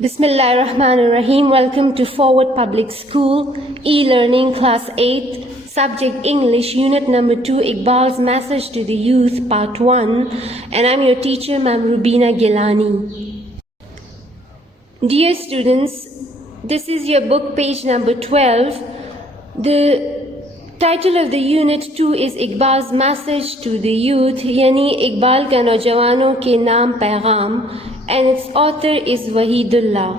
Bismillah ar-Rahman ar-Rahim. Welcome to Forward Public School, e-learning class 8, subject English, unit number 2, Iqbal's Message to the Youth, part 1. And I'm your teacher, Ma'am Rubina Gilani. Dear students, this is your book, page number 12. The title of the unit 2 is Iqbal's Message to the Youth, yani Iqbal ka Naujawanon ke naam Paigam, and its author is Wahidullah.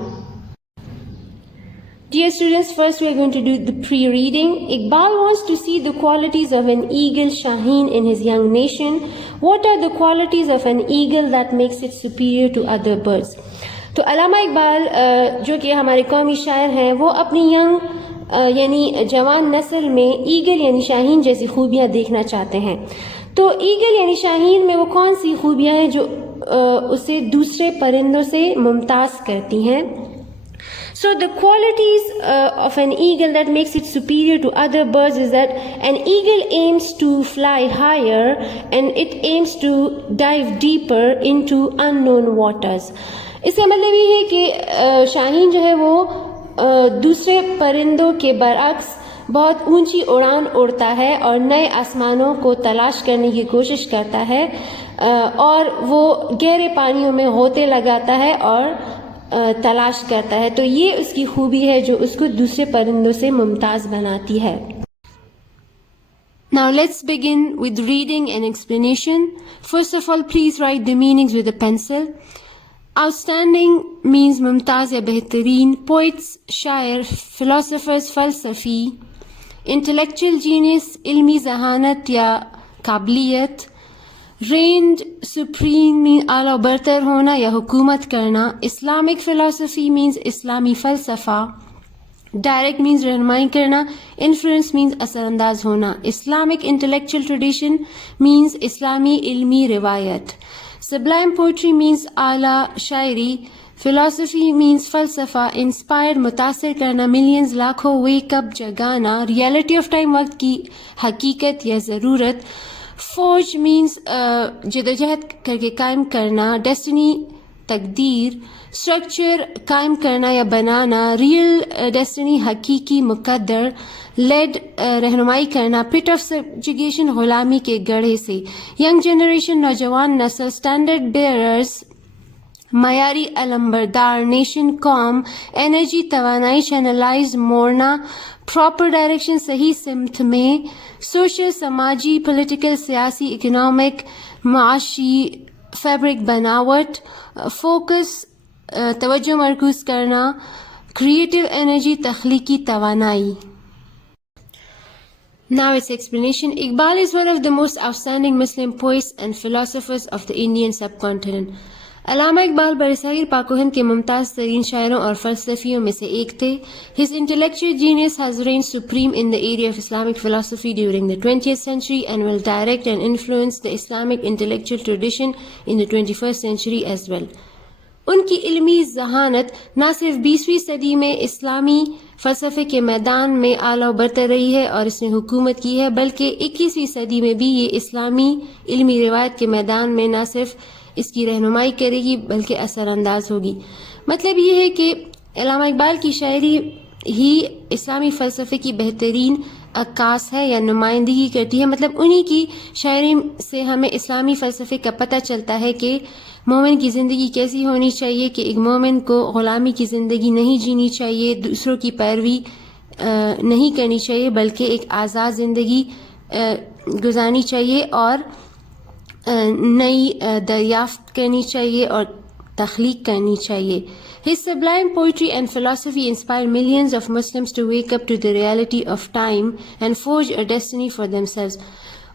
Dear students, first we are going to do the pre-reading. Iqbal wants to see the qualities of an eagle Shaheen in his young nation. What are the qualities of an eagle that makes it superior to other birds? تو علامہ اقبال جو کہ ہمارے قومی شاعر ہیں، وہ اپنی young یعنی جوان نسل میں ایگل یعنی شاہین جیسی خوبیاں دیکھنا چاہتے ہیں. تو ایگل یعنی شاہین میں وہ کون سی خوبیاں ہیں جو اسے دوسرے پرندوں سے ممتاز کرتی ہیں؟ So the qualities of an eagle that makes it superior to other birds is that an eagle aims to fly higher and it aims to dive deeper into unknown waters. اس کا مطلب یہ ہے کہ شاہین جو ہے وہ دوسرے پرندوں کے برعکس بہت اونچی اڑان اڑتا ہے اور نئے آسمانوں کو تلاش کرنے کی کوشش کرتا ہے، اور وہ گہرے پانیوں میں غوطے لگاتا ہے اور تلاش کرتا ہے. تو یہ اس کی خوبی ہے جو اس کو دوسرے پرندوں سے ممتاز بناتی ہے. Now let's begin with reading and explanation. First of all, please write the meanings with a pencil. Outstanding means ممتاز یا بہترین. Poets شاعر, philosophers فلسفی. Intellectual genius علمی ذہانت یا قابلیت. Reigned supreme means اعلیٰ برتر ہونا یا حکومت کرنا. Islamic philosophy means اسلامی فلسفہ. Direct means رہنمائی کرنا. Influence means اثر انداز ہونا. Islamic intellectual tradition means اسلامی علمی روایت. Sublime poetry means اعلیٰ شاعری. Philosophy means فلسفہ. Inspired متاثر کرنا. Millions لاکھوں. Wake up جگانا. Reality of time وقت کی حقیقت یا ضرورت. Forge means جدوجہد کر کے قائم کرنا. Destiny تقدیر. Structure قائم کرنا یا بنانا. Real destiny حقیقی مقدر. Led رہنمائی کرنا. Pit of subjugation غلامی کے گڑھے سے. Young generation نوجوان نسل. Standard bearers معیاری علمبردار. Nation قوم. Energy توانائی. Channelize موڑنا. Proper direction صحیح سمت میں. Social سماجی. Political سیاسی. Economic معاشی. Fabric بناوٹ. Focus توجہ مرکوز کرنا. Creative energy تخلیقی توانائی. Now its explanation. Iqbal is one of the most outstanding Muslim poets and philosophers of the Indian subcontinent. علامہ اقبال برصغیر پاک و ہند کے ممتاز ترین شاعروں اور فلسفیوں میں سے ایک تھے. His intellectual genius has reigned supreme in the area of Islamic philosophy during the 20th century and will direct and influence the Islamic intellectual tradition in the 21st century as well. ان کی علمی ذہانت نہ صرف 20ویں صدی میں اسلامی فلسفے کے میدان میں اعلیٰ برتر رہی ہے اور اس نے حکومت کی ہے، بلکہ 21ویں صدی میں بھی یہ اسلامی علمی روایت کے میدان میں نہ صرف اس کی رہنمائی کرے گی بلکہ اثر انداز ہوگی. مطلب یہ ہے کہ علامہ اقبال کی شاعری ہی اسلامی فلسفے کی بہترین عکاس ہے یا نمائندگی کرتی ہے. مطلب انہی کی شاعری سے ہمیں اسلامی فلسفے کا پتہ چلتا ہے کہ مومن کی زندگی کیسی ہونی چاہیے، کہ ایک مومن کو غلامی کی زندگی نہیں جینی چاہیے، دوسروں کی پیروی نہیں کرنی چاہیے، بلکہ ایک آزاد زندگی گزارنی چاہیے اور نئی دریافت کرنی چاہیے اور تخلیق کرنی چاہیے. His sublime poetry and philosophy inspired millions of Muslims to wake up to the reality of time and forge a destiny for themselves.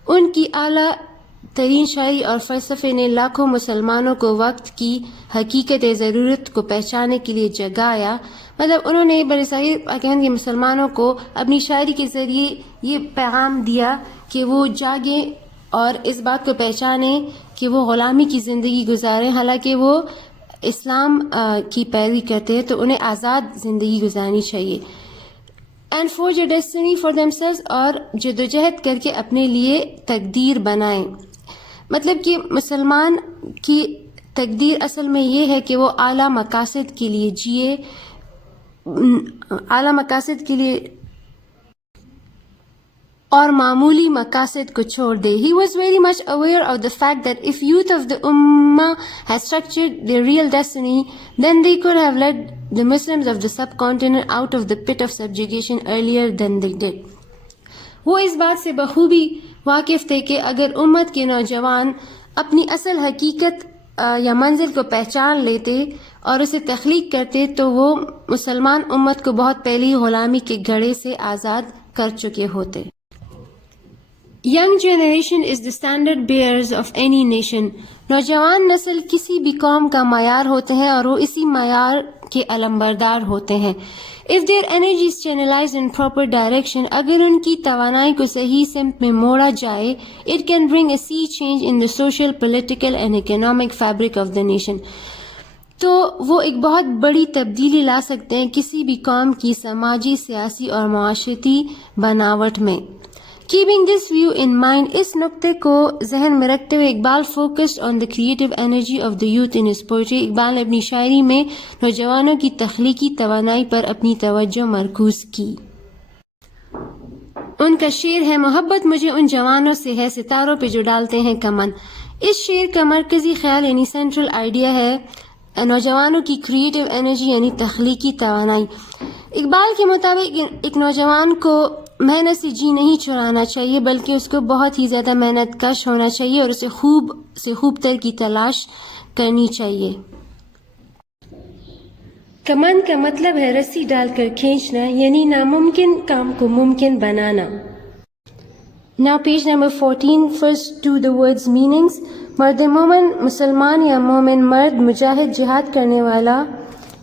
ان کی اعلیٰ ترین شاعری اور فلسفے نے لاکھوں مسلمانوں کو وقت کی حقیقت ضرورت کو پہچاننے کے لیے جگایا. مطلب انہوں نے برصغیر پاکستان کے مسلمانوں کو اپنی شاعری کے ذریعے یہ پیغام دیا کہ وہ جاگیں اور اس بات کو پہچانیں کہ وہ غلامی کی زندگی گزاریں، حالانکہ وہ اسلام کی پیروی کرتے ہیں تو انہیں آزاد زندگی گزارنی چاہیے. And forge a destiny for themselves، اور جدوجہد کر کے اپنے لیے تقدیر بنائیں. مطلب کہ مسلمان کی تقدیر اصل میں یہ ہے کہ وہ اعلیٰ مقاصد کے لیے جیے، اعلیٰ مقاصد کے لیے اور معمولی مقاصد کو چھوڑ دے. He was very much aware of the fact that if youth of the Ummah had structured their real destiny, then they could have led the Muslims of the subcontinent out of the pit of subjugation earlier than they did. وہ اس بات سے بخوبی واقف تھے کہ اگر امت کے نوجوان اپنی اصل حقیقت یا منزل کو پہچان لیتے اور اسے تخلیق کرتے تو وہ مسلمان امت کو بہت پہلی غلامی کے گھڑے سے آزاد کر چکے ہوتے. Young generation is the standard bearers of any nation. نوجوان نسل کسی بھی قوم کا معیار ہوتے ہیں اور وہ اسی معیار کے علمبردار ہوتے ہیں. If their energy is channelized in proper direction, اگر ان کی توانائی کو صحیح سمت میں موڑا جائے, it can bring a sea change in the social, political and economic fabric of the nation. تو وہ ایک بہت بڑی تبدیلی لا سکتے ہیں کسی بھی قوم کی سماجی، سیاسی اور معاشرتی بناوٹ میں. Keeping this view in mind, اس نقطے کو ذہن میں رکھتے ہوئے Iqbal focused on the creative energy of the youth in his poetry. Iqbal نے اپنی شاعری میں نوجوانوں کی تخلیقی توانائی پر اپنی توجہ مرکوز کی. ان کا شعر ہے: محبت مجھے ان جوانوں سے ہے ستاروں پہ جو ڈالتے ہیں کمن. اس شعر کا مرکزی خیال یعنی سینٹرل آئیڈیا ہے نوجوانوں کی کریٹیو انرجی یعنی تخلیقی توانائی. اقبال کے مطابق ایک نوجوان کو محنت سے جی نہیں چھڑانا چاہیے بلکہ اس کو بہت ہی زیادہ محنت کش ہونا چاہیے اور اسے خوب سے خوب تر کی تلاش کرنی چاہیے. کمان کا مطلب ہے رسی ڈال کر کھینچنا یعنی ناممکن کام کو ممکن بنانا. Now page number 14, first to the words meanings. مرد مومن مسلمان یا مومن مرد، مجاہد جہاد کرنے والا،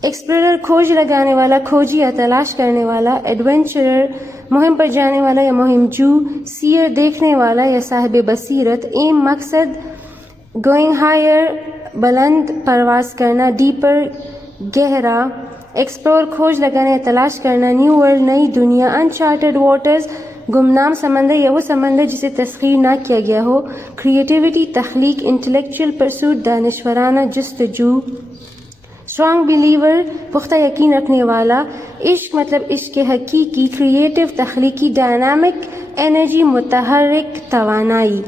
ایکسپلورر کھوج لگانے والا، کھوجی یا تلاش کرنے والا، ایڈونچرر مہم پر جانے والا یا مہم جو، سیئر دیکھنے والا یا صاحب بصیرت، ایم مقصد، گوئنگ ہائر بلند پرواز کرنا، ڈیپر گہرا، ایکسپلور کھوج لگانا یا تلاش کرنا، نیو ورلڈ نئی دنیا، انچارٹڈ واٹرز گمنام سمندر یا وہ سمندر جسے تسخیر نہ کیا گیا ہو، کریٹیوٹی تخلیق، انٹلیکچوئل پرسوٹ دانشورانہ جستجو، اسٹرانگ بلیور پختہ یقین رکھنے والا، عشق مطلب عشق حقیقی، کریٹیو تخلیقی، ڈائنامک انرجی متحرک توانائی،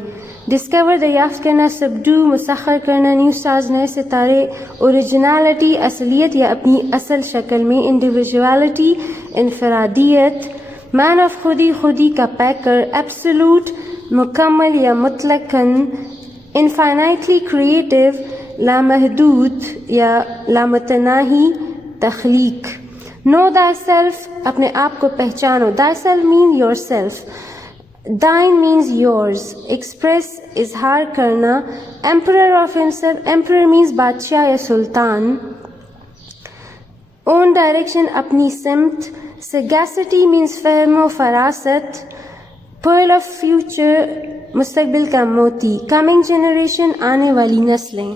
ڈسکور دریافت کرنا، سبڈو مسخر کرنا، نیو سٹارز نئے ستارے، اوریجنالٹی اصلیت یا اپنی اصل شکل میں، انڈیویجوالٹی انفرادیت، مین آف خودی خودی کا پیکر، ایبسولوٹ مکمل یا مطلقاً، انفائنائٹلی کریٹیو لامحدود یا لامتناہی تخلیق. نو دائی سیلف اپنے آپ کو پہچانو، thy self means your self, thine means yours, express اظہار کرنا، emperor of himself, emperor means بادشاہ یا سلطان، اون ڈائریکشن اپنی سمت، سیگیسٹی مینز فہم و فراست، پرل آف فیوچر مستقبل کا موتی، کمنگ جنریشن آنے والی نسلیں.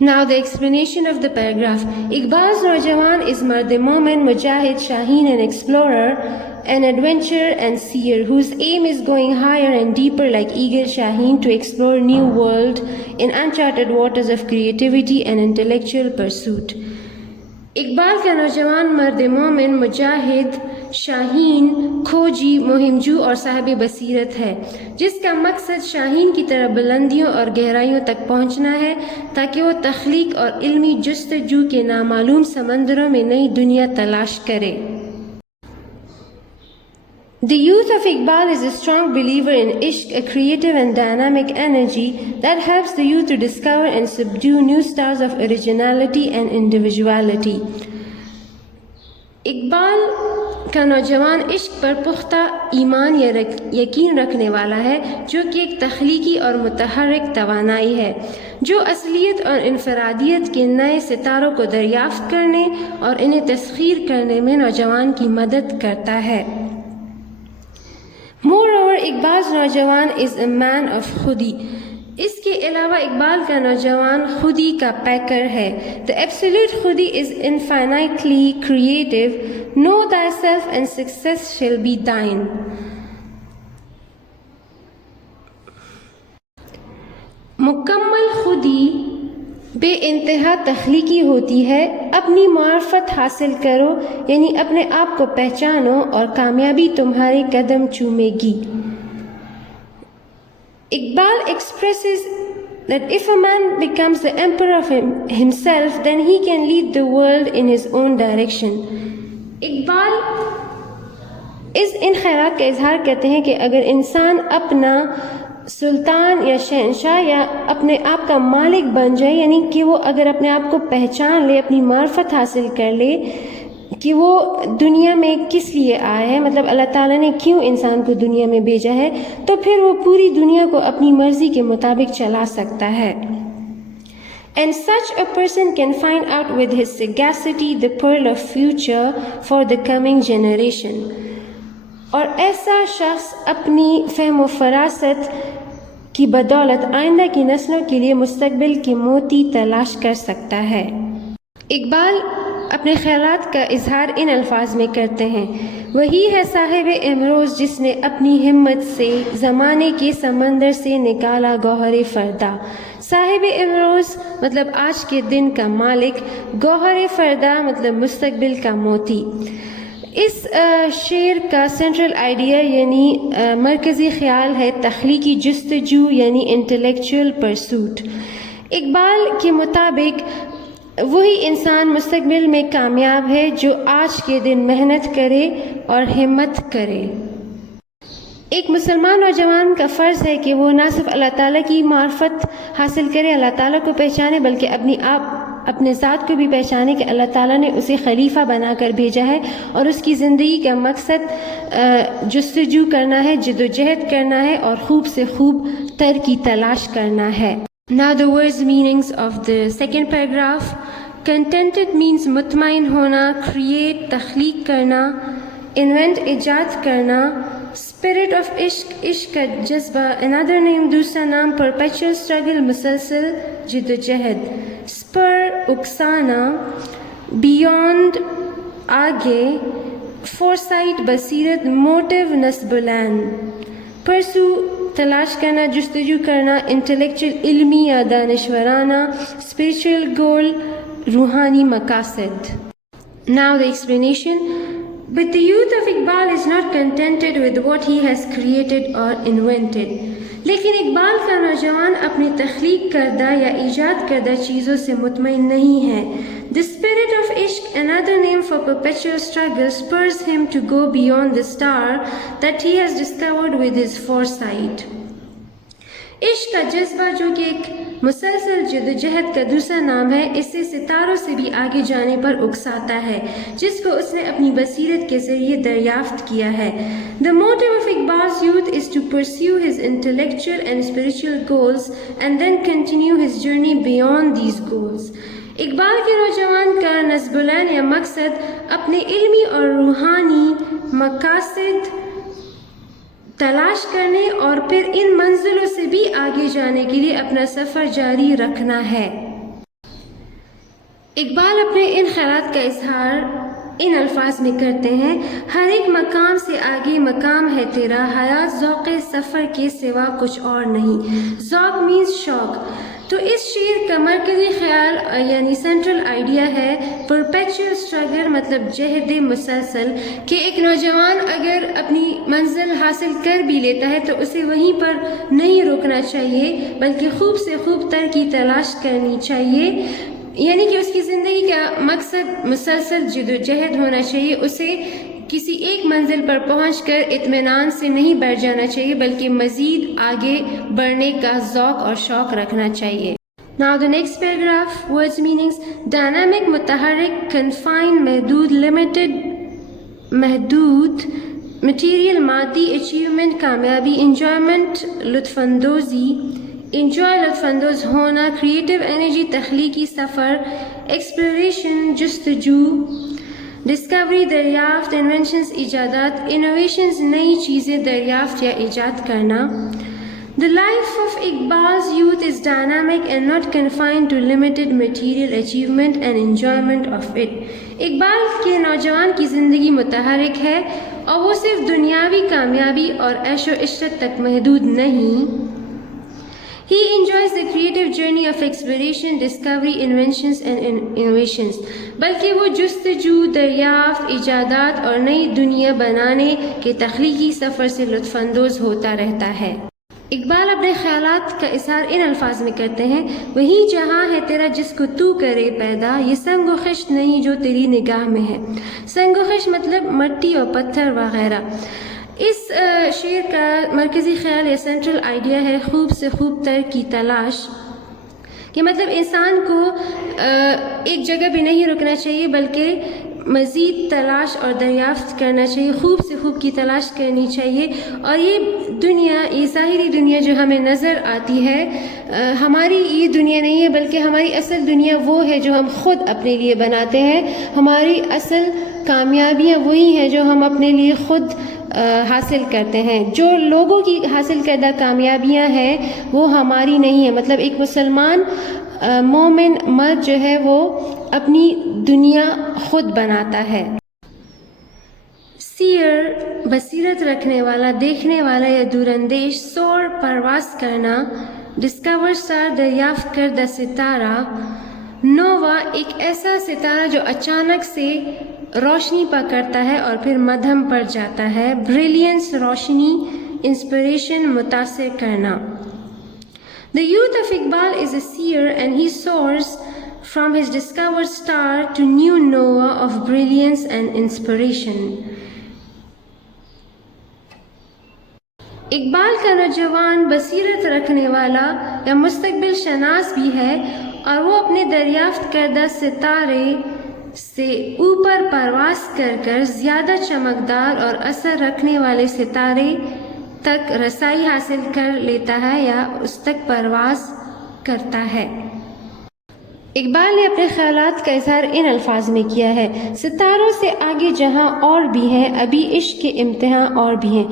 Now the explanation of the paragraph. Iqbal's نوجوان is مرد مومن، مجاہد، شاہین and explorer, an adventurer and seer whose aim is going higher and deeper like eagle shaheen to explore new world in uncharted waters of creativity and intellectual pursuit. Iqbal کا نوجوان مرد مومن، مجاہد، شاہین، کھوجی، مہمجو اور صاحب بصیرت ہے جس کا مقصد شاہین کی طرح بلندیوں اور گہرائیوں تک پہنچنا ہے تاکہ وہ تخلیق اور علمی جستجو کے نامعلوم سمندروں میں نئی دنیا تلاش کرے. The youth of Iqbal is a strong believer in ishq, a creative and dynamic energy that helps the youth to discover and subdue new stars of originality and individuality. Iqbal کا نوجوان عشق پر پختہ ایمان یا یقین رکھنے والا ہے جو کہ ایک تخلیقی اور متحرک توانائی ہے جو اصلیت اور انفرادیت کے نئے ستاروں کو دریافت کرنے اور انہیں تسخیر کرنے میں نوجوان کی مدد کرتا ہے. Moreover, اقبال's نوجوان is a man of خودی. اس کے علاوہ اقبال کا نوجوان خودی کا پیکر ہے. The absolute خودی is infinitely creative. Know thyself and success shall be thine. مکمل خودی بے انتہا تخلیقی ہوتی ہے. اپنی معرفت حاصل کرو یعنی اپنے آپ کو پہچانو اور کامیابی تمہارے قدم چومے گی. Iqbal expresses that if a man becomes the emperor of himself, then he can lead the world in his own direction. Iqbal ان خیالات کا اظہار کرتے ہیں کہ اگر انسان اپنا سلطان یا شہنشاہ یا اپنے آپ کا مالک بن جائے، یعنی کہ وہ اگر اپنے آپ کو پہچان لے، اپنی معرفت حاصل کر لے کہ وہ دنیا میں کس لیے آیا ہے، مطلب اللہ تعالیٰ نے کیوں انسان کو دنیا میں بھیجا ہے، تو پھر وہ پوری دنیا کو اپنی مرضی کے مطابق چلا سکتا ہے. And such a person can find out with his sagacity the pearl of future for the coming generation. اور ایسا شخص اپنی فہم و فراست کی بدولت آئندہ کی نسلوں کے لیے مستقبل کے موتی تلاش کر سکتا ہے. اقبال اپنے خیالات کا اظہار ان الفاظ میں کرتے ہیں: وہی ہے صاحب امروز جس نے اپنی ہمت سے زمانے کے سمندر سے نکالا گوہر فردا. صاحب امروز مطلب آج کے دن کا مالک، گوہر فردا مطلب مستقبل کا موتی. اس شعر کا سینٹرل آئیڈیا یعنی مرکزی خیال ہے تخلیقی جستجو یعنی انٹلیکچوئل پرسوٹ. اقبال کے مطابق وہی انسان مستقبل میں کامیاب ہے جو آج کے دن محنت کرے اور ہمت کرے. ایک مسلمان نوجوان کا فرض ہے کہ وہ نہ صرف اللہ تعالیٰ کی معرفت حاصل کرے، اللہ تعالیٰ کو پہچانے، بلکہ اپنے ذات کو بھی پہچانے کہ اللہ تعالیٰ نے اسے خلیفہ بنا کر بھیجا ہے اور اس کی زندگی کا مقصد جستجو کرنا ہے، جد و جہد کرنا ہے اور خوب سے خوب تر کی تلاش کرنا ہے. Now the words meanings of the second paragraph. Contented means مطمئن ہونا، create تخلیق کرنا، invent ایجاد کرنا. Spirit of عشق کا جذبہ، another name دوسرا نام perpetual struggle مسلسل جد و جہد. spur اکسانا، beyond آگے، foresight بصیرت، motive نصب العین. pursue تلاش کرنا، جستجو کرنا، intellectual علمی یا دانشورانہ، spiritual goal روحانی مقاصد. Now the explanation. But the youth of Iqbal is not contented with what he has created or invented. لیکن اقبال کا نوجوان اپنی تخلیق کردہ یا ایجاد کردہ چیزوں سے مطمئن نہیں ہے. The spirit of ishq, another name for perpetual struggle, spurs him to go beyond the star that he has discovered with his foresight. عشق کا جذبہ جو کہ ایک مسلسل جدوجہد کا دوسرا نام ہے، اسے ستاروں سے بھی آگے جانے پر اکساتا ہے جس کو اس نے اپنی بصیرت کے ذریعے دریافت کیا ہے. The motive of Iqbal's youth is to pursue his intellectual and spiritual goals and then continue his journey beyond these goals. Iqbal کے نوجوان کا نصب العین یا مقصد اپنے علمی اور روحانی مقاصد تلاش کرنے اور پھر ان منزلوں سے بھی آگے جانے کے لیے اپنا سفر جاری رکھنا ہے. اقبال اپنے ان خیالات کا اظہار ان الفاظ میں کرتے ہیں: ہر ایک مقام سے آگے مقام ہے تیرا، حیات ذوق سفر کے سوا کچھ اور نہیں. ذوق مینز شوق. تو اس شعر کا مرکزی خیال یعنی سینٹرل آئیڈیا ہے پرپیچول اسٹرگل مطلب جہد مسلسل، کہ ایک نوجوان اگر اپنی منزل حاصل کر بھی لیتا ہے تو اسے وہیں پر نہیں روکنا چاہیے بلکہ خوب سے خوب تر کی تلاش کرنی چاہیے. یعنی کہ اس کی زندگی کا مقصد مسلسل جد و جہد ہونا چاہیے. اسے کسی ایک منزل پر پہنچ کر اطمینان سے نہیں بیٹھ جانا چاہیے بلکہ مزید آگے بڑھنے کا ذوق اور شوق رکھنا چاہیے. Now the next paragraph, words meanings. Dynamic متحرک، confined محدود، limited محدود، material مادی، achievement کامیابی، enjoyment لطف اندوزی، enjoy لطف اندوز ہونا، creative energy تخلیقی سفر، exploration جستجو، ڈسکوری دریافت، انوینشنز ایجادات، انوویشنز نئی چیزیں دریافت یا ایجاد کرنا. The life of Iqbal's youth is dynamic and not confined to limited material achievement and enjoyment of it. Iqbal کے نوجوان کی زندگی متحرک ہے اور وہ صرف دنیاوی کامیابی اور عیش و عشرت تک محدود نہیں. He enjoys the creative journey of exploration, discovery, inventions and innovations. بلکہ وہ جستجو، دریافت، ایجادات اور نئی دنیا بنانے کے تخلیقی سفر سے لطف اندوز ہوتا رہتا ہے۔ اقبال اپنے خیالات کا اظہار ان الفاظ میں کرتے ہیں، وہی جہاں ہے تیرا جس کو تو کرے پیدا، یہ سنگ و خشت نہیں جو تیری نگاہ میں ہے۔ سنگ و خشت مطلب مٹی اور پتھر وغیرہ۔ اس شعر کا مرکزی خیال یا سینٹرل آئیڈیا ہے خوب سے خوب تر کی تلاش، کہ مطلب انسان کو ایک جگہ بھی نہیں رکنا چاہیے بلکہ مزید تلاش اور دریافت کرنا چاہیے، خوب سے خوب کی تلاش کرنی چاہیے۔ اور یہ دنیا، یہ ظاہری دنیا جو ہمیں نظر آتی ہے، ہماری یہ دنیا نہیں ہے بلکہ ہماری اصل دنیا وہ ہے جو ہم خود اپنے لیے بناتے ہیں۔ ہماری اصل کامیابیاں وہی ہیں جو ہم اپنے لیے خود حاصل کرتے ہیں۔ جو لوگوں کی حاصل کردہ کامیابیاں ہیں وہ ہماری نہیں ہیں۔ مطلب ایک مسلمان مومن مرد جو ہے وہ اپنی دنیا خود بناتا ہے۔ سیر بصیرت رکھنے والا، دیکھنے والا یا دور اندیش، سور پرواز کرنا، ڈسکور اسٹار دریافت کردہ ستارہ، نووا ایک ایسا ستارہ جو اچانک سے روشنی پکڑتا ہے اور پھر مدھم پر جاتا ہے، بریلینس روشنی، انسپریشن متاثر کرنا۔ The youth of Iqbal is a seer and he soars from his discovered star to new nova of brilliance and inspiration. Iqbal کا نوجوان بصیرت رکھنے والا یا مستقبل شناس بھی ہے اور وہ اپنے دریافت کردہ ستارے سے اوپر پرواز کر زیادہ چمکدار اور اثر رکھنے والے ستارے تک رسائی حاصل کر لیتا ہے یا اس تک پرواز کرتا ہے۔ اقبال نے اپنے خیالات کا اظہار ان الفاظ میں کیا ہے، ستاروں سے آگے جہاں اور بھی ہیں، ابھی عشق کے امتحان اور بھی ہیں۔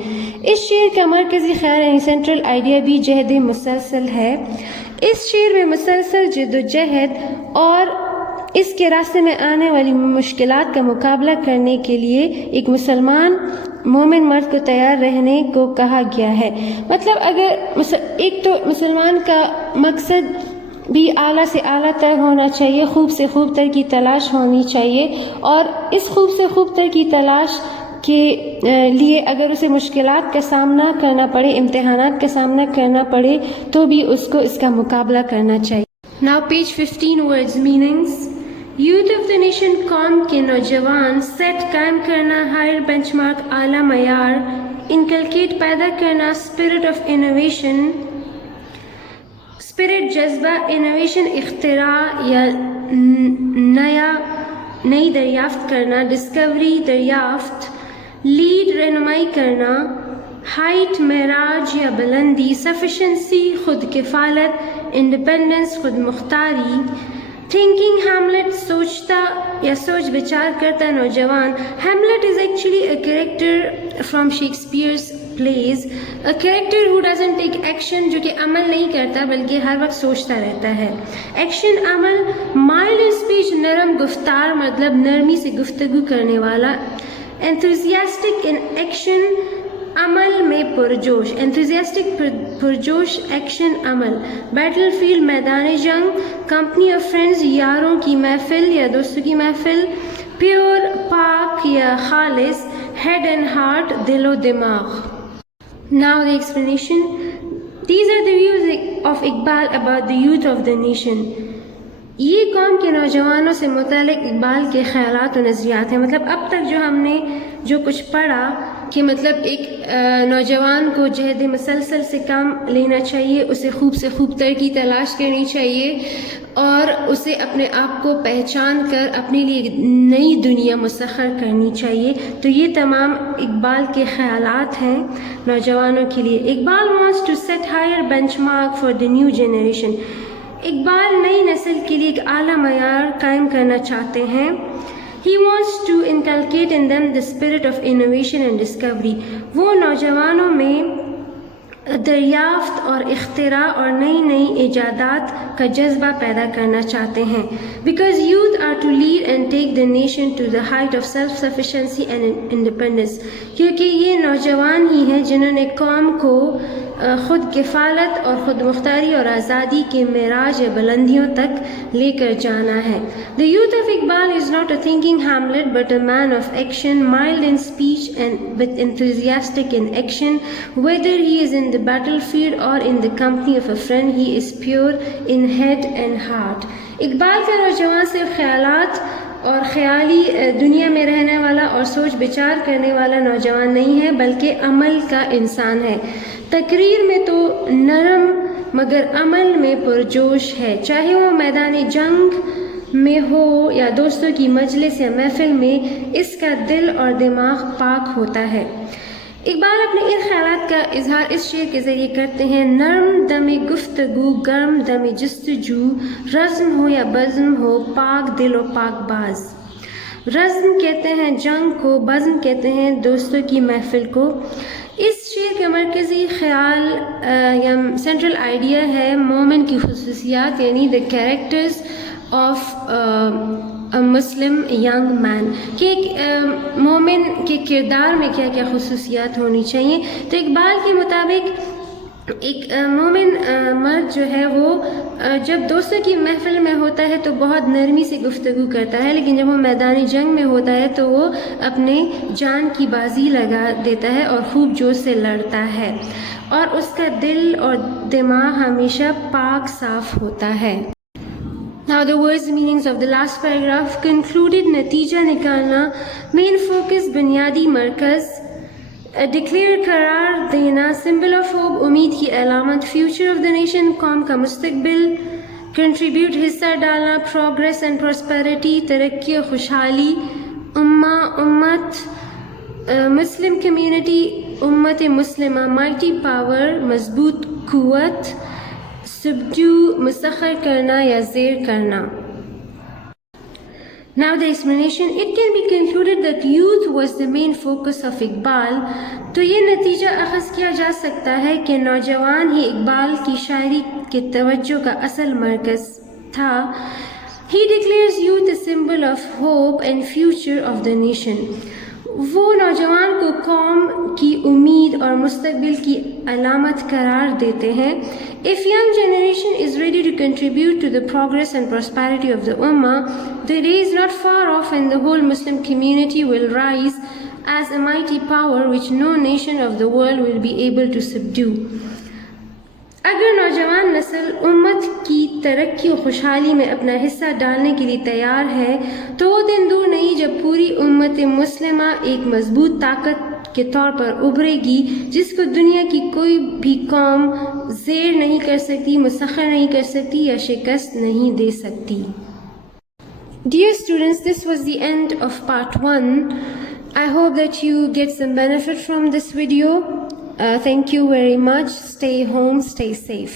اس شعر کا مرکزی خیال یعنی سینٹرل آئیڈیا بھی جہد مسلسل ہے۔ اس شعر میں مسلسل جد و جہد اور اس کے راستے میں آنے والی مشکلات کا مقابلہ کرنے کے لیے ایک مسلمان مومن مرد کو تیار رہنے کو کہا گیا ہے۔ مطلب اگر ایک تو مسلمان کا مقصد بھی اعلیٰ سے اعلیٰ تر ہونا چاہیے، خوب سے خوب تر کی تلاش ہونی چاہیے، اور اس خوب سے خوب تر کی تلاش کے لیے اگر اسے مشکلات کا سامنا کرنا پڑے، امتحانات کا سامنا کرنا پڑے، تو بھی اس کو اس کا مقابلہ کرنا چاہیے۔ Now page 15 words meanings. Youth of the nation, قوم کے نوجوان، سیٹ قائم کرنا، ہائر بینچ مارک اعلیٰ معیار، انکلکیٹ پیدا کرنا، اسپرٹ آف انوویشن، اسپرٹ جذبہ، انوویشن اختراع یا نئی دریافت کرنا، ڈسکوری دریافت، لیڈ رہنمائی کرنا، ہائٹ معراج یا بلندی، سفیشنسی خود کفالت، انڈیپینڈنس خود مختاری، تھنکنگ ہیملیٹ سوچتا یا سوچ بچار کرتا نوجوان۔ Hamlet is actually a character from Shakespeare's plays, a character who doesn't take action, جو کہ عمل نہیں کرتا بلکہ ہر وقت سوچتا رہتا ہے۔ ایکشن عمل، مائلڈ اسپیچ نرم گفتار مطلب نرمی سے گفتگو کرنے والا، انتھوزیاسٹک ان ایکشن عمل میں پرجوش، انتھوزیاسٹک پرجوش ایکشن عمل، بیٹل فیلڈ میدان جنگ، کمپنی آف فرینڈز یاروں کی محفل یا دوستوں کی محفل، پیور پاک یا خالص، ہیڈ اینڈ ہارٹ دل و دماغ۔ Now the explanation. These are the views of Iqbal about the youth of the nation. یہ قوم کے نوجوانوں سے متعلق اقبال کے خیالات و نظریات ہیں۔ مطلب اب تک جو ہم نے جو کچھ پڑھا کہ مطلب ایک نوجوان کو جہد مسلسل سے کام لینا چاہیے، اسے خوب سے خوب تر کی تلاش کرنی چاہیے اور اسے اپنے آپ کو پہچان کر اپنے لیے ایک نئی دنیا مسخر کرنی چاہیے۔ تو یہ تمام اقبال کے خیالات ہیں نوجوانوں کے لیے۔ Iqbal wants to set higher benchmark for the new generation. Iqbal نئی نسل کے لیے ایک اعلیٰ معیار قائم کرنا چاہتے ہیں۔ He wants to inculcate in them the spirit of innovation and discovery. وہ نوجوانوں میں دریافت اور اختراع اور نئی نئی ایجادات کا جذبہ پیدا کرنا چاہتے ہیں۔ Because youth are to lead and take the nation to the height of self-sufficiency and independence. کیونکہ یہ نوجوان ہی ہیں جنہوں نے قوم کو خود کفالت اور خود مختاری اور آزادی کے معراج بلندیوں تک لے کر جانا ہے. The youth of Iqbal is not a thinking Hamlet but a man of action, mild in speech and but enthusiastic in action. Whether he is in the battlefield or in the company of a friend, he is pure in head and heart. Iqbal کا نوجوان صرف خیالات اور خیالی دنیا میں رہنے والا اور سوچ بچار کرنے والا نوجوان نہیں ہے بلکہ عمل کا انسان ہے. تقریر میں تو نرم مگر عمل میں پرجوش ہے، چاہے وہ میدان جنگ میں ہو یا دوستوں کی مجلس یا محفل میں، اس کا دل اور دماغ پاک ہوتا ہے. اقبال اپنے ان خیالات کا اظہار اس شعر کے ذریعے کرتے ہیں: نرم دم گفتگو، گرم دم جستجو، رزم ہو یا بزم ہو، پاک دل و پاک باز. رزم کہتے ہیں جنگ کو، بزم کہتے ہیں دوستوں کی محفل کو. اس شعر کا مرکزی خیال یا سینٹرل آئیڈیا ہے مومن کی خصوصیات، یعنی the characters of a Muslim young man، کہ ایک مومن کے کردار میں کیا کیا خصوصیات ہونی چاہیے. تو اقبال کے مطابق ایک مومن مرد جو ہے وہ جب دوستوں کی محفل میں ہوتا ہے تو بہت نرمی سے گفتگو کرتا ہے، لیکن جب وہ میدان جنگ میں ہوتا ہے تو وہ اپنے جان کی بازی لگا دیتا ہے اور خوب جوش سے لڑتا ہے، اور اس کا دل اور دماغ ہمیشہ پاک صاف ہوتا ہے. Now the words meanings of the last paragraph. Concluded نتیجہ نکالنا، main focus بنیادی مرکز، declare قرار دینا، symbol of hope امید کی علامت، future of the nation قوم کا مستقبل، contribute حصہ ڈالنا، progress and prosperity ترقی و خوشحالی، امت مسلم community امت مسلمہ، mighty power مضبوط قوت، subdue مسخر کرنا یا زیر کرنا. Now the explanation. It can be concluded that youth was the main focus of Iqbal. تو یہ نتیجہ اخذ کیا جا سکتا ہے کہ نوجوان ہی اقبال کی شاعری کے توجہ کا اصل مرکز تھا. He declares youth a symbol of hope and future of the nation. وہ نوجوان کو قوم کی امید اور مستقبل کی علامت قرار دیتے ہیں. If young generation is ready to contribute to the progress and prosperity of the Ummah, the day is not far off when the whole Muslim community will rise as a mighty power which no nation of the world will be able to subdue. اگر نوجوان نسل امت کی ترقی و خوشحالی میں اپنا حصہ ڈالنے کے لیے تیار ہے تو وہ دن دور نہیں جب پوری امت مسلمہ ایک مضبوط طاقت کے طور پر ابھرے گی جس کو دنیا کی کوئی بھی قوم زیر نہیں کر سکتی، مسخر نہیں کر سکتی یا شکست نہیں دے سکتی. Dear students, this was the end of part 1. I hope that you get some benefit from this video. Thank you very much. Stay home, stay safe.